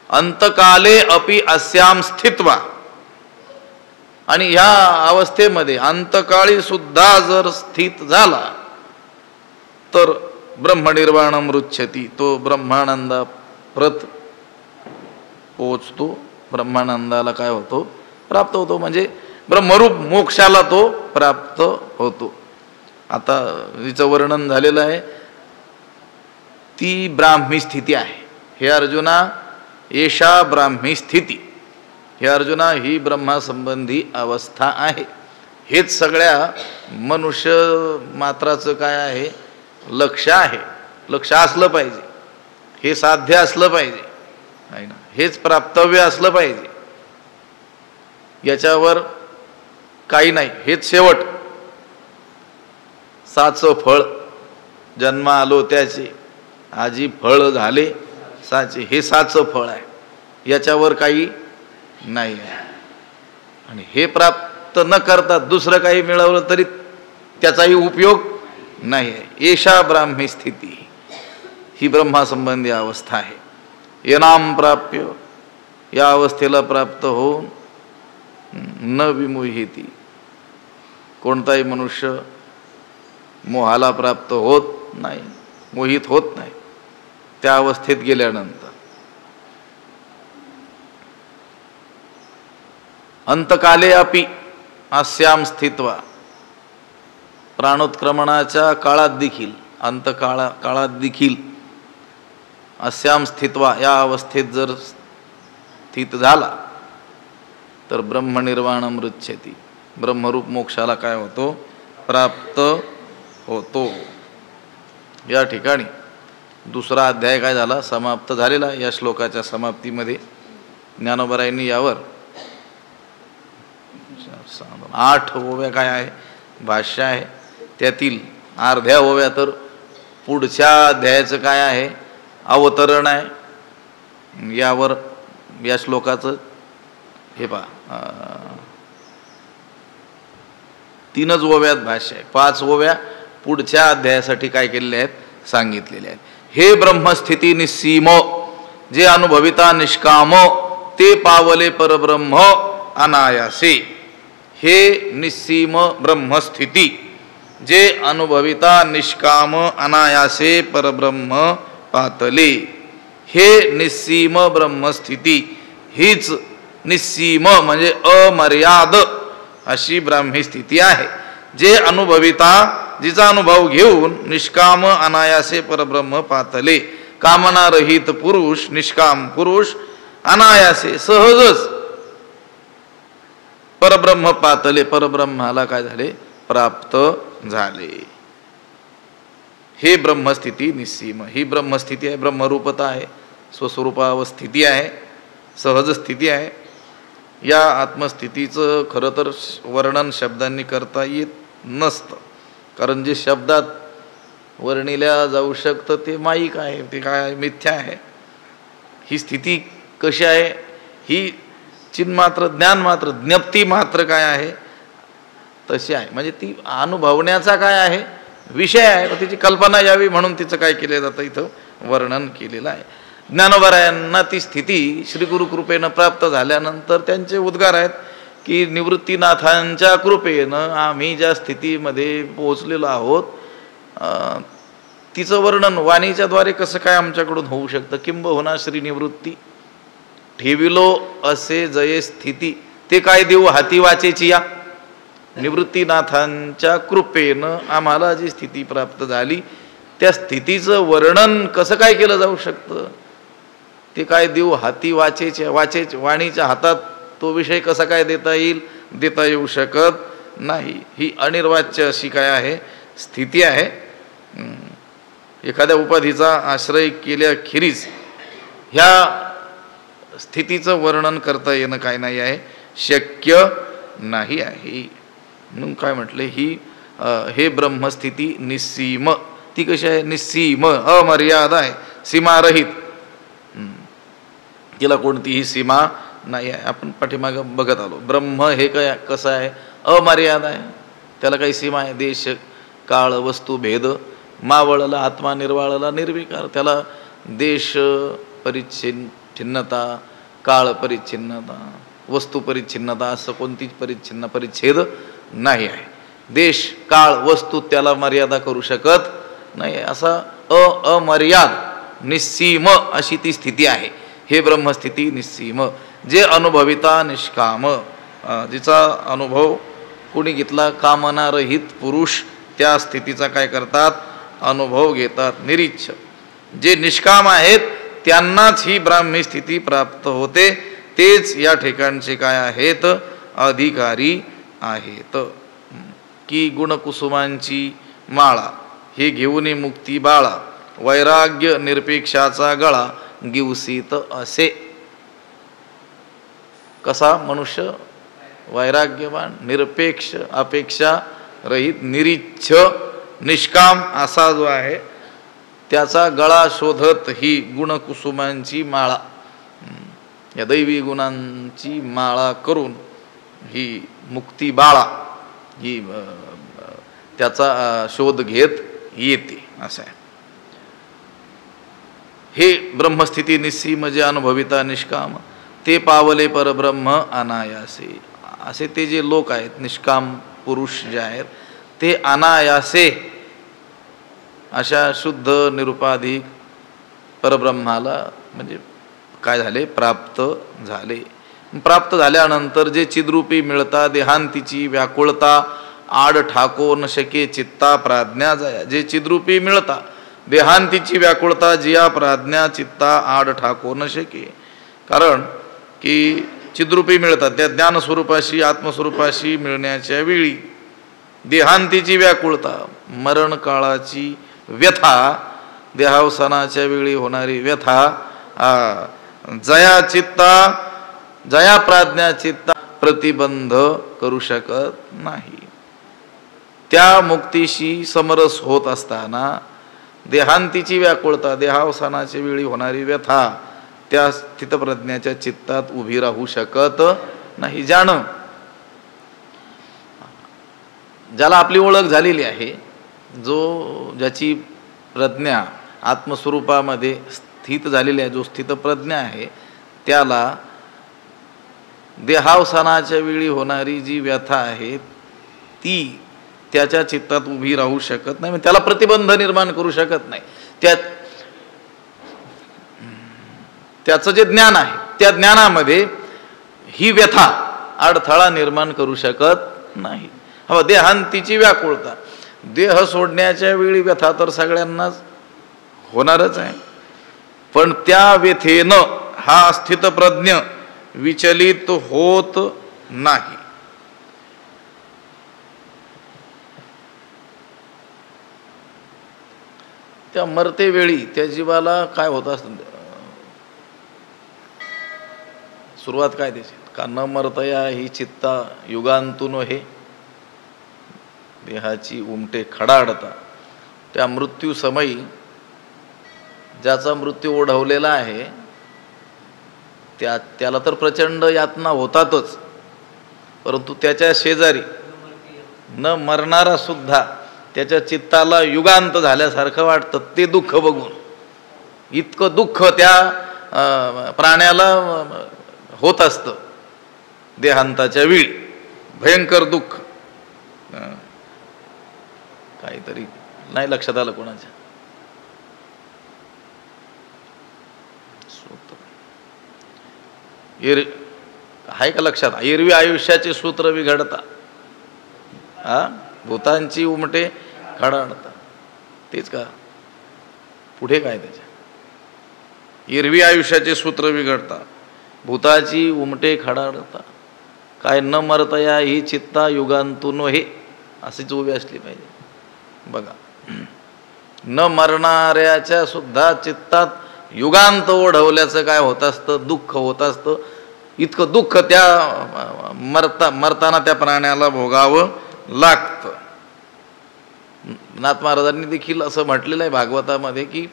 अंतकाले अपि अस्याम स्थित्वा, आणि ह्या अवस्थेमध्ये अंतकाळी सुद्धा जर स्थित झाला तर ब्रह्मनिर्वाण मृच्छती, तो ब्रह्मानंदा प्रत पोचतो. ब्रह्मानंदाला काय होतो, प्राप्त होतो. म्हणजे ब्रह्मरूप मोक्षाला तो प्राप्त होतो. आता हिचं वर्णन झालेलं आहे, ती ब्राह्मी स्थिती आहे. हे अर्जुना, एषा ब्राह्मी स्थिती, हे अर्जुना, ही ब्रह्मासंबंधी अवस्था आहे. हेच सगळ्या मनुष्य मात्राचं काय आहे, लक्ष आहे. लक्ष असलं पाहिजे, हे साध्य असलं पाहिजे, आहे ना, हेच प्राप्तव्य असलं पाहिजे. याच्यावर काही नाही, हेच शेवट. साचं फळ जन्म आलो त्याचे, आजी फळ झाले साचे, हे साचं फळ आहे. याच्यावर काही नाही आहे. आणि हे प्राप्त न करता दुसरं काही मिळवलं तरी त्याचाही उपयोग नाही आहे. एषा ब्राह्मी स्थिती, ही ब्रह्मासंबंधी अवस्था आहे. येनाम प्राप्य, या अवस्थेला प्राप्त होऊन न विमुह्यती, कोणताही मनुष्य मोहाला प्राप्त होत नाही, मोहित होत नाही त्या अवस्थेत गेल्यानंतर. अंतकाले अपि अस्याम स्थित्वा, प्राणोत्क्रमणाच्या काळात देखील, काळात देखील अस्याम स्थित्वा, या अवस्थेत जर स्थित झाला तर ब्रह्मनिर्वाण मृच्छती, ब्रह्मरूप मोक्षाला काय होतो, प्राप्त होतो. या ठिकाणी दुसरा अध्याय काय झाला, समाप्त झालेला. या श्लोकाच्या समाप्तीमध्ये ज्ञानोबरायांनी यावर 8 ओव्या काय आहे, भाष्य आहे. त्यातील अर्ध्या ओव्या तर पुढच्या अध्यायाचं काय आहे, अवतरण आहे. यावर या श्लोकाचं हे पहा 3च ओव्यात भाष्य आहे. 5 ओव्या पुढच्या अध्यायासाठी काय केलेल्या आहेत, सांगितलेल्या आहेत. हे ब्रह्मस्थिती निस्सीम, जे अनुभविता निष्काम, ते पावले परब्रह्म अनायासे. हे निस्सीम ब्रह्मस्थिती, जे अनुभविता निष्काम अनायासे परब्रह्म पातले. हे निस्सीम ब्रह्मस्थिती, हीच निस्सीम म्हणजे अमर्याद अशी ब्राह्मी स्थिती आहे. जे अनुभविता, जिचा अनुभव घेऊन निष्काम अनायासे परब्रह्म पातले, कामना रहित पुरुष, निष्काम पुरुष अनायासे सहजच परब्रह्म पातले, परब्रह्माला काय झाले, प्राप्त झाले. हे ब्रह्मस्थिती निस्सीम, ही ब्रह्मस्थिती आहे, ब्रह्मरूपता आहे, स्वस्वरूपावस्थिती आहे, सहज स्थिती आहे. या आत्मस्थितीचं खरं तर वर्णन शब्दांनी करता येत नसतं, कारण जे शब्दात वर्णिल्या जाऊ शकतं ते माईक आहे, ते काय मिथ्या आहे. ही स्थिती कशी आहे, ही चिन्मात्र, ज्ञानमात्र, ज्ञप्ती मात्र काय आहे तशी आहे. म्हणजे ती अनुभवण्याचा काय आहे, विषय आहे, त्याची कल्पना यावी म्हणून तिचं काय केलं जातं, इथं वर्णन केलेलं आहे. ज्ञानोबरायांना ती स्थिती श्रीगुरु कृपेनं प्राप्त झाल्यानंतर त्यांचे उद्गार आहेत की निवृत्तीनाथांच्या कृपेनं आम्ही ज्या स्थितीमध्ये पोहोचलेलो आहोत, तिचं वर्णन वाणीच्याद्वारे कसं काय आमच्याकडून होऊ शकतं. किंबहुना श्री निवृत्ती ठेविलो असे जये स्थिती, ते काय देऊ हाती वाचेची या. निवृत्तीनाथांच्या कृपेनं आम्हाला जी स्थिती प्राप्त झाली, त्या स्थितीचं वर्णन कसं काय केलं जाऊ शकतं. ते काय देऊ हाती वाचेचे, वाणीच्या हातात तो विषय कसा काय देता येईल, देता येऊ शकत नाही. ही अनिर्वाच्य अशी काय आहे, स्थिती आहे. एखाद्या उपाधीचा आश्रय केल्याखेरीज ह्या स्थितीचं वर्णन करता येणं काय नाही आहे, शक्य नाही आहे. म्हणून काय म्हटले, ही हे ब्रह्मस्थिती निस्सीम, ती कशी आहे, निस्सीम अमर्याद आहे, सीमारहित, तिला कोणतीही सीमा नाही आहे. आपण पाठीमागं बघत आलो, ब्रह्म हे काय कसं आहे, अमर्याद आहे, त्याला काही सीमा आहे. देश काळ वस्तू भेद, मावळला आत्मा, निर्वाळला निर्विकार. त्याला देश परिच्छिन्नता, काळ परिच्छिन्नता, वस्तू परिच्छिन्नता असं कोणतीच परिच्छेद नाही आहे. देश काळ वस्तू त्याला मर्यादा करू शकत नाही. असा अमर्याद निस्सीम अशी ती स्थिती आहे. हे ब्रह्मस्थिती निस्सीम, जे अनुभविता निष्काम, जिचा अनुभव कोणी घेतला, कामनारहित पुरुष त्या स्थितीचा काय करतात, अनुभव घेतात. निरीच्छ, जे निष्काम आहेत त्यांनाच ही ब्राह्मी स्थिती प्राप्त होते. तेच या ठिकाणचे काय आहेत, अधिकारी आहेत. की गुणकुसुमांची माळा हे घेऊन मुक्ती बाळा, वैराग्य निरपेक्षाचा गळा गिवसीत असे. कसा मनुष्य वैराग्यवान, निरपेक्ष, अपेक्षा रहित, निरीच्छ, निष्काम असा जो आहे, त्याचा गळा शोधत ही गुणकुसुमांची माळा, या दैवी गुणांची माळा करून ही मुक्ती बाळा ही त्याचा शोध घेत येते असं आहे. हे ब्रह्मस्थिती निस्सीम, जे अनुभविता निष्काम, ते पावले परब्रह्म अनायासे. असे ते जे लोक आहेत, निष्काम पुरुष जे आहेत, ते अनायासे अशा शुद्ध निरुपाधिक परब्रह्माला म्हणजे काय झाले, प्राप्त झाले. प्राप्त झाल्यानंतर जे चिद्रूपी मिळता देहांतीची व्याकुळता आड ठाको न शके चित्ता प्राज्ञा जाया. जे चिद्रूपी मिळता देहांतीची व्याकुळता जिया प्राज्ञा चित्ता आड ठाको न शके. कारण की चिद्रूपी मिळतात त्या ज्ञानस्वरूपाशी आत्मस्वरूपाशी मिळण्याच्या वेळी देहांतीची व्याकुळता मरण काळाची व्यथा देहावसानाच्या वेळी होणारी व्यथा जया चित्ता जया प्राज्ञा चित्ता प्रतिबंध करू शकत नाही. त्या मुक्तीशी समरस होत असताना देहांतीची व्याकुळता देहावसानाच्या वेळी होणारी व्यथा त्या स्थितप्रज्ञाच्या चित्तात उभी राहू शकत नाही. ज्याला आपली ओळख झालेली आहे, ज्याची प्रज्ञा आत्मस्वरूपामध्ये स्थित झालेली आहे, जो स्थितप्रज्ञ आहे, त्याला देहावसानाच्या वेळी होणारी जी व्यथा आहे ती त्याच्या चित्तात उभी राहू शकत नाही, त्याला प्रतिबंध निर्माण करू शकत नाही. त्याचं जे ज्ञान आहे त्या ज्ञानामध्ये ही व्यथा अडथळा निर्माण करू शकत नाही. हवा देहांतीची व्याकुळता देह सोडण्याच्या वेळी व्यथा तर सगळ्यांनाच होणारच आहे, पण त्या व्यथेनं हा स्थितप्रज्ञ विचलित होत नाही. त्या मरते वेळी त्या जीवाला काय होत असतं, सुरुवात काय त्याची, का न मरतया ही चित्ता युगांतून हे देहाची उमटे खडाडता. त्या मृत्यू समयी ज्याचा मृत्यू ओढवलेला आहे त्याला तर प्रचंड यातना होतातच, परंतु त्याच्या शेजारी न मरणारा सुद्धा त्याच्या चित्ताला युगांत झाल्यासारखं वाटतं. ते दुःख बघून इतकं दुःख त्या प्राण्याला होत असतं देहांताच्या वेळी, भयंकर दुःख. काहीतरी नाही लक्षात आलं कोणाच्या, आहे का लक्षात? एरवी आयुष्याचे सूत्र बिघडता, भूतांची उमटे खडाडता, तेच का पुढे काय त्याच्या? एरवी आयुष्याचे सूत्र बिघडता भूताची उमटे खडाडता, काय न मरतया ही चित्ता युगांतून हे अशीच उभी असली पाहिजे. बघा, न मरणाऱ्याच्या सुद्धा चित्तात युगांत ओढवल्याचं काय होत असतं, दुःख होत असतं. इतकं दुःख त्या मरताना त्या प्राण्याला भोगावं लागतं. नाथ महाराजांनी देखील असं म्हटलेलं आहे भागवतामध्ये की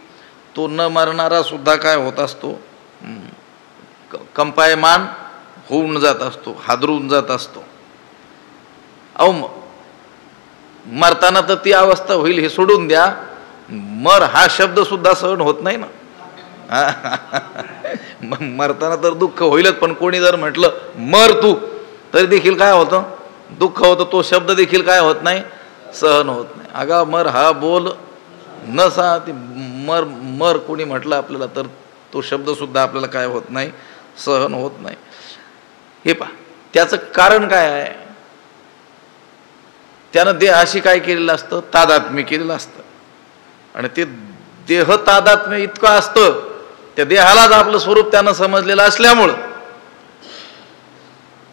तो न मरणारा सुद्धा काय होत असतो, कंपायमान होऊन जात असतो, हादरून जात असतो. अहो मरताना तर ती अवस्था होईल हे सोडून द्या, मर हा शब्द सुद्धा सहन होत नाही ना. मरताना तर दुःख होईलच, पण कोणी जर म्हटलं मर तू तरी देखील काय होतं, दुःख होतं. तो शब्द देखील काय होत नाही, सहन होत नाही. अगा मर हा बोल न सा ती मर मर कोणी म्हटलं आपल्याला तर तो शब्द सुद्धा आपल्याला काय होत नाही, सहन होत नाही. हे पहा, त्याचं कारण काय आहे, त्यानं देहाशी काय केलेलं असतं, तादात्म्य केलेलं असतं. आणि ते देह तादात्म्य इतकं असतं, त्या देहालाच आपलं स्वरूप त्यानं समजलेलं असल्यामुळं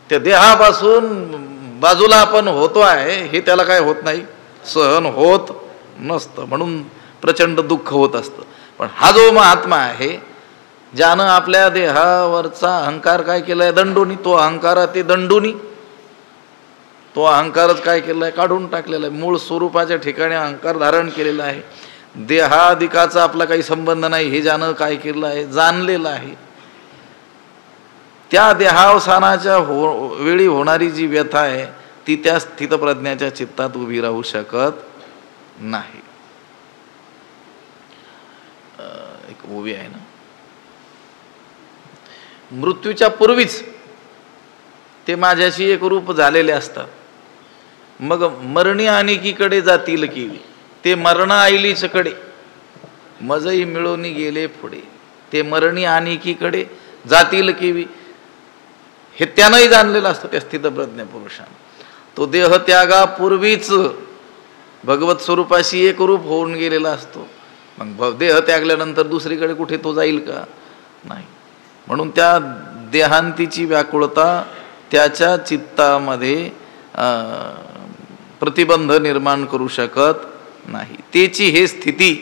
त्या देहापासून बाजूला आपण होतो आहे हे त्याला काय होत नाही, सहन होत नसतं. म्हणून प्रचंड दुःख होत असतं. पण हा जो महात्मा आहे ज्यानं आपल्या देहावरचा अहंकार काय केलाय, दंडोनी, तो अहंकार ते दंडोनी, तो अहंकारच काय केलाय, काढून टाकलेला आहे. मूळ स्वरूपाच्या ठिकाणी अहंकार धारण केलेला आहे. देहादिकाचा आपला काही संबंध नाही हे ज्यानं काय केलं आहे, जाणलेलं आहे. त्या देहावसानाच्या वेळी होणारी जी व्यथा आहे ती त्या स्थितप्रज्ञाच्या चित्तात उभी राहू शकत नाही. एक ओवी आहे ना, मृत्यूच्या पूर्वीच ते माझ्याशी एक रूप झालेले असतात, मग मरणी अनिकीकडे जातील केवी. ते मरण आईलीच कडे मजई मिळून गेले पुढे, ते मरणी आणिकीकडे जातील केवी, हे त्यानंही जाणलेलं असतं त्या स्थितप्रज्ञ पुरुषानं. तो देह त्यागापूर्वीच भगवत स्वरूपाशी एक रूप होऊन गेलेला असतो. मग देह त्यागल्यानंतर दुसरीकडे कुठे तो जाईल का? नाही. म्हणून त्या देहांतीची व्याकुळता त्याच्या चित्तामध्ये प्रतिबंध निर्माण करू शकत नाही. तेची हे स्थिती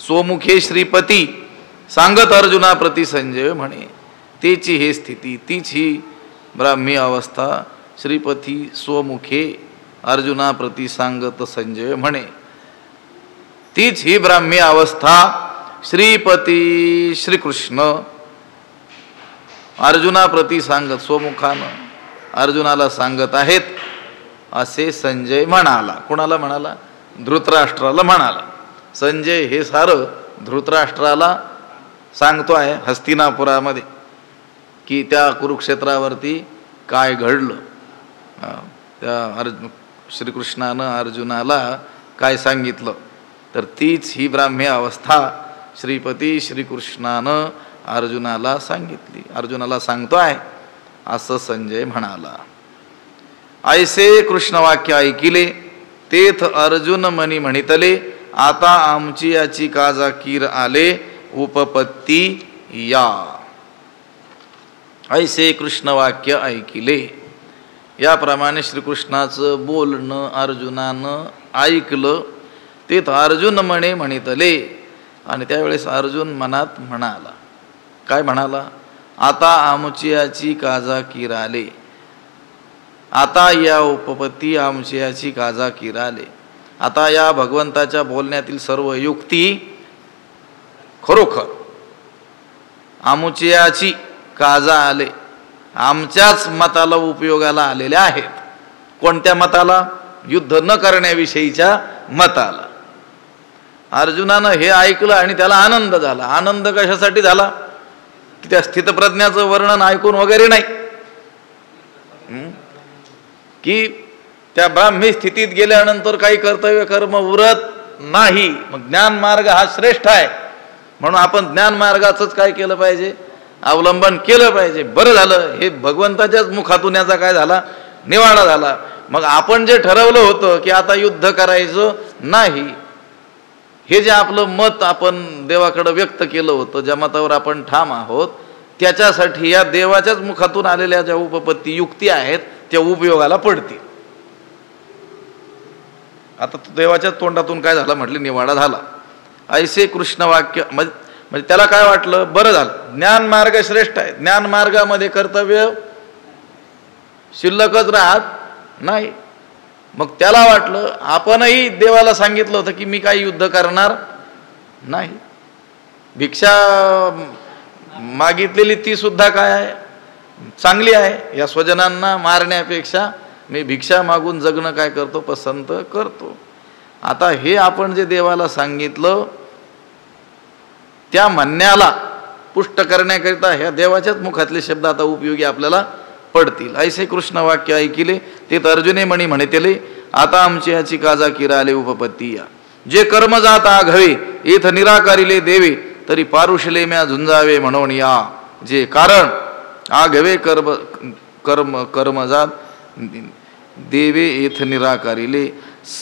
स्वमुखे श्रीपती सांगत अर्जुना प्रति संजय म्हणे. तेची हे स्थिती, तीच ही ब्राह्मी अवस्था श्रीपती स्वमुखे अर्जुना प्रति सांगत संजय म्हणे. तीच ही ब्राह्मी अवस्था श्रीपती श्रीकृष्ण अर्जुना प्रति सांगत, स्वमुखानं अर्जुनाला सांगत आहेत असे संजय म्हणाला. कोणाला म्हणाला? धृतराष्ट्राला म्हणाला. संजय हे सारं धृतराष्ट्राला सांगतो आहे हस्तिनापुरामध्ये की त्या कुरुक्षेत्रावरती काय घडलं, त्या श्रीकृष्णानं अर्जुनाला काय सांगितलं. तर तीच ही ब्राह्मी अवस्था श्रीपती श्रीकृष्णानं अर्जुनाला सांगितली, अर्जुनाला सांगतो आहे असं संजय म्हणाला. ऐसे कृष्ण वाक्य ऐकिले तेथ अर्जुन मनी म्हणितले, आता आमची याची काजा कीर आले उपपत्ती या. ऐसे कृष्ण वाक्य ऐकिले, याप्रमाणे श्रीकृष्णाचं बोलणं अर्जुनानं ऐकलं. तेथ अर्जुन म्हणे म्हणितले, आणि त्यावेळेस अर्जुन मनात म्हणाला. काय म्हणाला? आता आमची याची काजा कीर आले, आता या उपपत्ती आमची याची काजा कीर आले. आता या भगवंताच्या बोलण्यातील सर्व युक्ती खरोखर आमुचयाची काजा आले, आमच्याच मताला उपयोगाला आलेल्या आहेत. कोणत्या मताला? युद्ध न करण्याविषयीच्या मताला. अर्जुनानं हे ऐकलं आणि त्याला आनंद झाला. आनंद कशासाठी झाला? की त्या स्थितप्रज्ञाचं वर्णन ऐकून वगैरे नाही, की त्या ब्राह्मी स्थितीत गेल्यानंतर काही कर्तव्य कर्म उरत नाही. मग ज्ञान मार्ग हा श्रेष्ठ आहे म्हणून आपण ज्ञान मार्गाचंच काय केलं पाहिजे? अवलंबन केलं पाहिजे. बरं झालं, हे भगवंताच्याच मुखातून याचा काय झाला? निवाडा झाला. मग आपण जे ठरवलं होतं की आता युद्ध करायचं नाही, हे जे आपलं मत आपण देवाकडे व्यक्त केलं होतं, ज्या मतावर आपण ठाम आहोत, त्याच्यासाठी या देवाच्याच मुखातून आलेल्या ज्या उपपत्ती युक्ती आहेत त्या उपयोगाला पडतील. आता देवाच्याच तोंडातून काय झालं म्हटले? निवाडा झाला. ऐसे कृष्ण वाक्य म्हणजे त्याला काय वाटलं? बरं झालं, ज्ञान मार्ग श्रेष्ठ आहे, ज्ञान मार्गामध्ये कर्तव्य शिल्लकच राहत नाही. मग त्याला वाटलं आपणही देवाला सांगितलं होतं की मी काही युद्ध करणार नाही. भिक्षा मागितलेली ती सुद्धा काय आहे? चांगली आहे. या स्वजनांना मारण्यापेक्षा मी भिक्षा मागून जगणं काय करतो? पसंत करतो. आता हे आपण जे देवाला सांगितलं त्या म्हणण्याला पुष्ट करण्याकरिता ह्या देवाच्याच मुखातले शब्द आता उपयोगी आपल्याला पडतील. ऐसे कृष्ण वाक्य ऐकिले ते अर्जुने म्हणी म्हणितले, आता आमची याची काजा कीर आले उपपत्ती या. जे कर्म जात आघवे येथ निराकारिले देवे, तरी पारुषले म्या झुंजावे म्हणून या. जे कारण आघवे कर्म जात देवे येथ निराकारिले,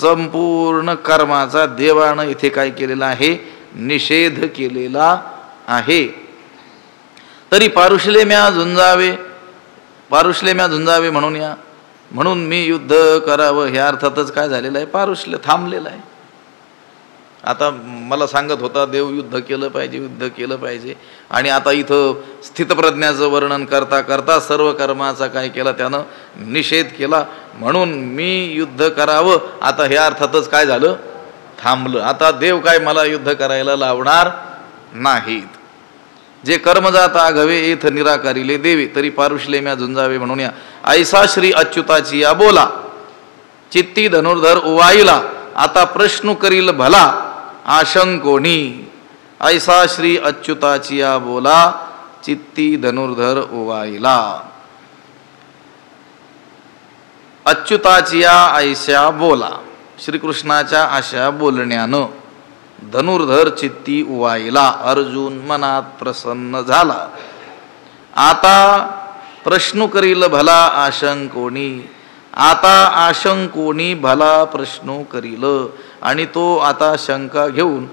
संपूर्ण कर्माचा देवानं इथे काय केलेला आहे? निषेध केलेला आहे. तरी पारुषले म्या झुंजावे, पारुषले म्या झुंजावे म्हणून या. म्हणून मी युद्ध करावं ह्या अर्थातच काय झालेलं आहे? पारुषले थांबलेलं आहे. आता मला सांगत होता देव युद्ध केलं पाहिजे, युद्ध केलं पाहिजे, आणि आता इथं स्थितप्रज्ञाचं वर्णन करता करता सर्व कर्माचा काय केला? त्यानं निषेध केला. म्हणून मी युद्ध करावं आता ह्या अर्थातच काय झालं? थांबलं. आता देव काय मला युद्ध करायला लावणार नाहीत. जे कर्म जात आघवे येथ निराकारिले देवे, तरी पारुषले म्या झुंजावे म्हणून या. ऐसा श्री अच्युताची या बोला, चित्ती धनुर्धर उवाईला, आता प्रश्न करील भला आशंकोनी. ऐसा श्री अच्युताची या बोला, चित्ती धनुर्धर उवाईला. अच्युताची या ऐशा बोला, श्रीकृष्णाच्या अशा बोलण्यानं धनुर्धर चित्ती उवाईला, अर्जुन मनात प्रसन्न झाला. आता प्रश्न करील भला आशंकोणी, आता आशंकोणी भला प्रश्न करील. आणि तो आता शंका घेऊन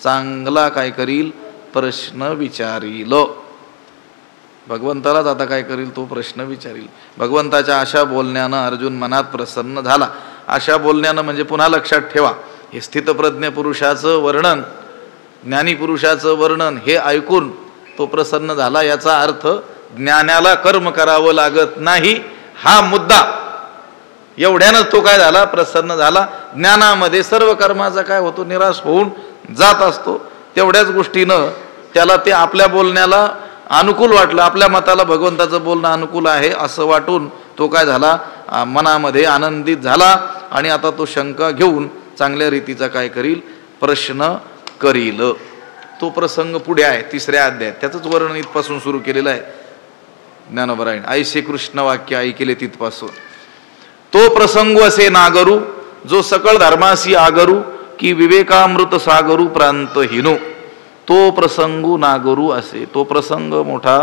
चांगला काय करील, प्रश्न विचारील. भगवंतालाच आता काय करील, तो प्रश्न विचारील. भगवंताच्या अशा बोलण्यानं अर्जुन मनात प्रसन्न झाला. अशा बोलण्यानं म्हणजे पुन्हा लक्षात ठेवा, हे स्थितप्रज्ञ पुरुषाचं वर्णन, ज्ञानी पुरुषाचं वर्णन हे ऐकून तो प्रसन्न झाला. याचा अर्थ ज्ञानाला कर्म करावं लागत नाही, हा मुद्दा. एवढ्यानंच तो काय झाला, प्रसन्न झाला. ज्ञानामध्ये सर्व कर्माचा काय होतो, निराश होऊन जात असतो. तेवढ्याच गोष्टीनं त्याला ते आपल्या बोलण्याला अनुकूल वाटलं, आपल्या मताला भगवंताचं बोलणं अनुकूल आहे असं वाटून तो काय झाला, मनामध्ये आनंदित झाला. आणि आता तो शंका घेऊन चांगल्या रीतीचा काय करील, प्रश्न करील. तो प्रसंग पुढे आहे 3ऱ्या अध्यायात, त्याचंच वर्णन इथपासून सुरू केलेलं आहे ज्ञानोबरायण. ऐसे कृष्ण वाक्य ऐकले तिथपासून. तो प्रसंग असे नागरू, जो सकळ धर्मासी आगरू, की विवेकामृत सागरू प्रांत हिनो. तो प्रसंगू नागरू असे. तो प्रसंग मोठा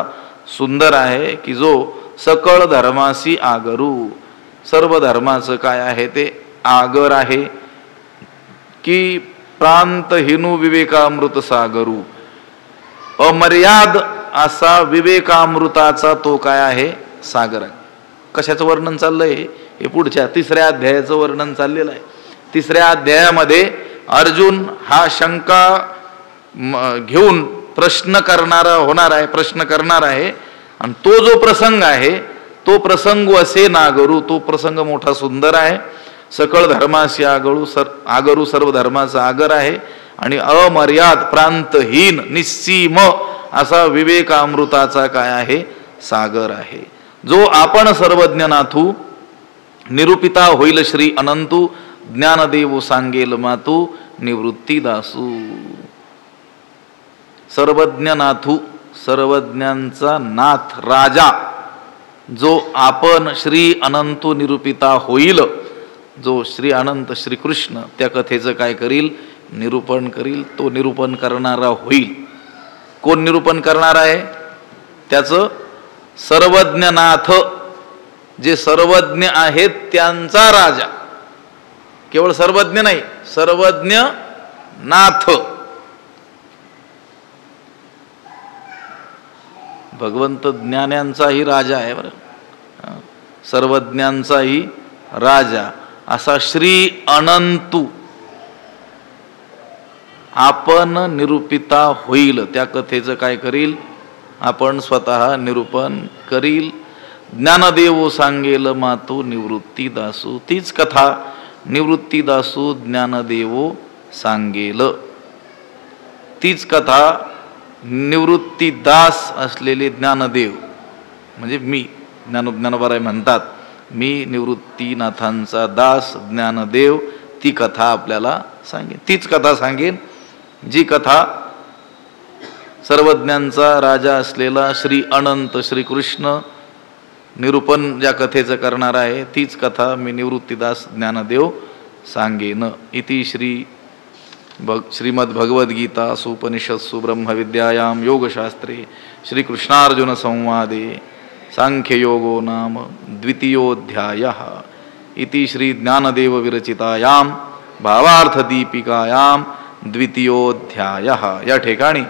सुंदर आहे की जो सकळ धर्मासी आगरू, सर्व धर्माचं काय आहे ते आगर आहे. की प्रांत हिनू विवेकामृत सागरू, अमर्याद असा विवेकामृताचा तो काय आहे, सागर आहे. कशाचं वर्णन चाललंय, हे पुढच्या 3ऱ्या अध्यायाचं वर्णन चाललेलं आहे. 3ऱ्या अध्यायामध्ये अर्जुन हा शंका घेऊन प्रश्न करणारा होणार आहे, प्रश्न करणार आहे. आणि तो जो प्रसंग आहे तो प्रसंग असे नागरू, तो प्रसंग मोठा सुंदर आहे. सकळ धर्माशी आगरू, सर्व धर्माचा आगर आहे. आणि अमर्याद प्रांतहीन निस्सीम असा विवेकामृताचा काय आहे, सागर आहे. जो आपण सर्वज्ञ नाथू, निरूपिता होईल श्री अनंतू, ज्ञानदेव सांगेल मातू, निवृत्ती दासू. सर्वज्ञ नाथू, सर्वज्ञांचा नाथ राजा, जो आपण श्री अनंतू निरूपिता होईल, जो श्री अनंत श्रीकृष्ण त्या कथेचं काय करील, निरूपण करील. तो निरूपण करणारा होईल. कोण निरूपण करणार आहे, त्याचं सर्वज्ञनाथ, जे सर्वज्ञ आहेत त्यांचा राजा. केवळ सर्वज्ञ नाही, सर्वज्ञ नाथ. भगवंत ज्ञानांचाही राजा आहे बरं, सर्वज्ञांचाही राजा असा श्री अनंतू आपण निरूपिता होईल. त्या कथेचं काय करील, आपण स्वतः निरूपण करील. ज्ञानदेव सांगेल मातू, निवृत्ती दासू. तीच कथा निवृत्ती दासू ज्ञानदेव सांगेल. तीच कथा निवृत्ती दास असलेले ज्ञानदेव म्हणजे मी, ज्ञानोबराय म्हणतात, मी निवृत्तीनाथांचा दास ज्ञानदेव ती कथा आपल्याला सांगेन. तीच कथा सांगेन जी कथा सर्वज्ञांचा राजा असलेला श्री अनंत श्रीकृष्ण निरूपण ज्या कथेचं करणार आहे, तीच कथा मी निवृत्तीदास ज्ञानदेव सांगेन. इति श्रीमद्भगवद्गीतासु उपनिषत्सु ब्रह्मविद्यायां योगशास्त्रे श्रीकृष्णार्जुन संवादे सांख्ययोगो नाम द्वितीयोऽध्यायः. इति श्री ज्ञानदेव विरचितायां भावार्थदीपिकायां द्वितीयोऽध्यायः. या ठिकाणी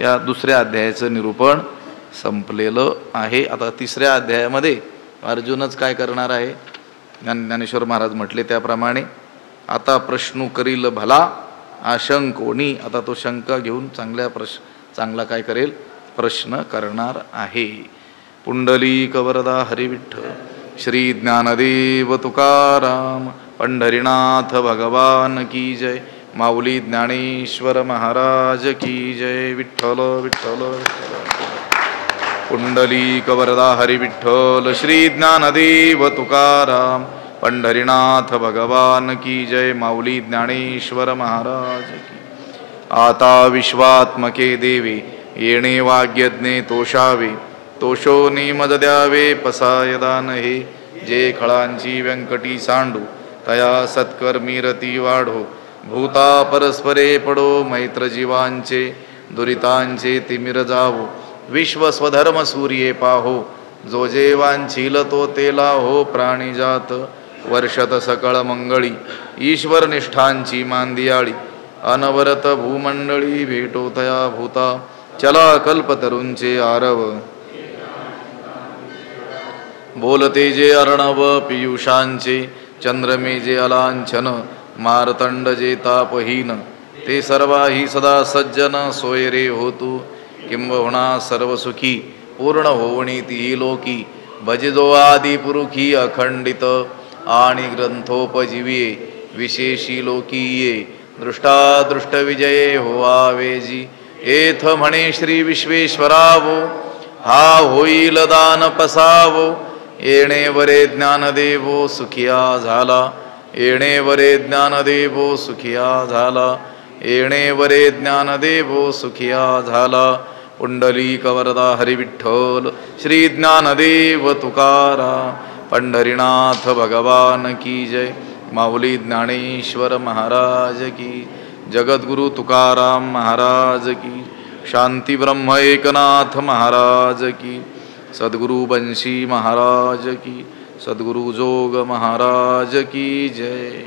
या 2ऱ्या अध्यायाचं निरूपण संपलेलं आहे. आता 3ऱ्या अध्यायामध्ये अर्जुनच काय करणार आहे, ज्ञानेश्वर महाराज म्हटले त्याप्रमाणे आता प्रश्न करील भला आशंकोणी. आता तो शंका घेऊन चांगला काय करेल, प्रश्न करणार आहे. पुंडलीक वरदा हरिविठ्ठल श्री ज्ञानदेव तुकाराम पंढरीनाथ भगवान की जय. माऊली ज्ञानेश्वर महाराज की जय. विठ्ठल विठ्ठल विठ्ठल. पुंडलीक वरदा हरिविठ्ठल श्री ज्ञानदेव तुकाराम पंढरीनाथ भगवान की जय. माऊली ज्ञानेश्वर महाराज की. आता विश्वात्मके देवे येणे वाग्यज्ञे तोषावे, तोषो निमद द्यावे पसायदान हे. जे खळांची व्यंकटी सांडू तया सत्कर्मी रती वाढो. भूता परस्परे पडो, मैत्र जीवांचे दुरितांचे तिमिर जावो. विश्व स्वधर्म सूर्ये पाहो, जो जे वांछील तो तेला हो. प्राणीजात वर्षत सकळ मंगळी, ईश्वर निष्ठांची मांदियाळी. अनवरत भूमंडळी, भेटो तया भूता, चला कल्पतरूंचे आरव. बोलते जे अर्णव पियुषांचे, चंद्रमे जे अलांछन. मारतंड जे तापहीन, ते सर्वाही सदा सज्जन. सोय रे होतू किंबहुना सर्व सुखी, पूर्ण होवणी तिही लोकी. भजिजो आदि पुरुखी अखंडित, आणि ग्रंथोपजीविये विशेषी लोकीये. दृष्टादृष्ट विजये होवावेजी, एथ म्हणे श्री विश्वेश्वरावो. हा होईल दान पसावो, येणे वरे ज्ञानदेवो सुखिया झाला. येणे वरे ज्ञानदेवो सुखिया झाला. येणे वरे ज्ञानदेवो सुखिया झाला. पुंडलिक वरदा हरी विठ्ठल, श्री ज्ञानदेव तुकाराम. पंढरीनाथ भगवान की जय. माऊली ज्ञानेश्वर महाराज की. जगद्गुरु तुकाराम महाराज की. शांती ब्रह्म एकनाथ महाराज की. सद्गुरु बंशी महाराज की. सद्गुरु जोग महाराज की जय.